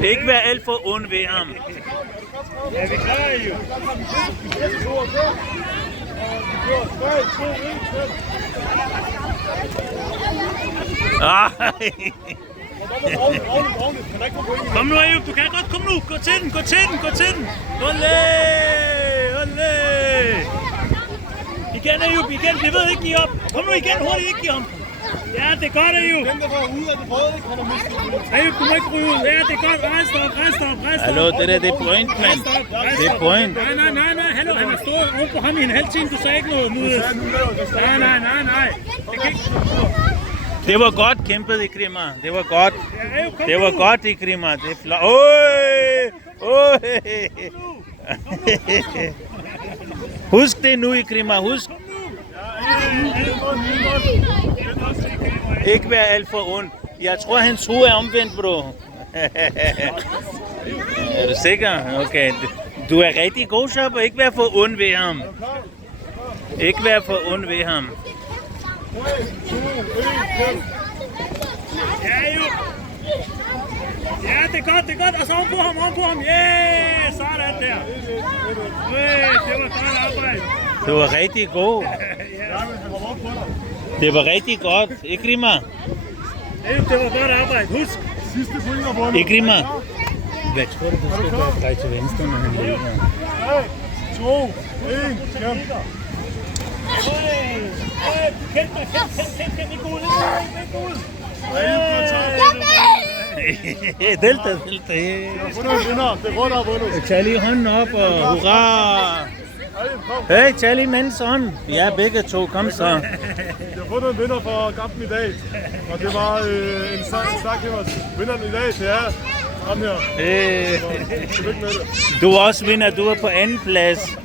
Ikke vær alt for ond ved ham. Er vi klar, jo? Kom nu, Ayub, du kan godt. Kom nu. Gå til den, gå til den, gå til den. Olé, olé. Igen, Ayub, igen. Det ved ikke, give op. Kom nu igen, hurtigt, ikke give om. Ja, det er godt, Ayub. Den, der var ude af det røde, kan du miste. Ayub, du må ikke ryge ud. Ja, det er godt. Rejs dig op, rejs dig op, rejs dig op. Hallo, det der, det er point, mand. Det er point. Nej. Hallo, han har stået oven på ham i en halv time. Du sagde ikke noget mod det. Nej. Det kan ikke... Det var godt kæmpet, Ikrima. Det var godt. Ja, Ayub, kom Det var nu. godt, Ikrima. Det er flot. Oj! Husk det nu, Ikrima. Husk. Ikke være alt for ond. Jeg tror, hans hoved er omvendt, bro. Er du sikker? Okay. Du er rigtig god, shopper. Ikke være for ond ved ham. Ikke være for ond ved ham. Ja, Ayub. Ja, det er godt. Og så oven på ham. Yeah, sådan der. Det var godt arbejde. Du var rigtig god. Det var rigtig godt. Ikrima. Ayub, det var godt arbejde. Husk. Sidste point er vundet. Ikrima. Hvad tror du, du skal dreje til venstre, når han løber? 3, 2, 1, kæmp. Kæmp. Ikke ud. Delta. Vundet vinder. Det røde har vundet. Tag lige hånden op og hurra. Hey, tag lige mænds hånd. Vi er begge to. Kom så. Jeg har fundet en vinder for kampen i dag. Og det var en stærk vinderen i dag. Det er ham her. Hey. Tillykke med det. Du er også vinder. Du er på anden plads.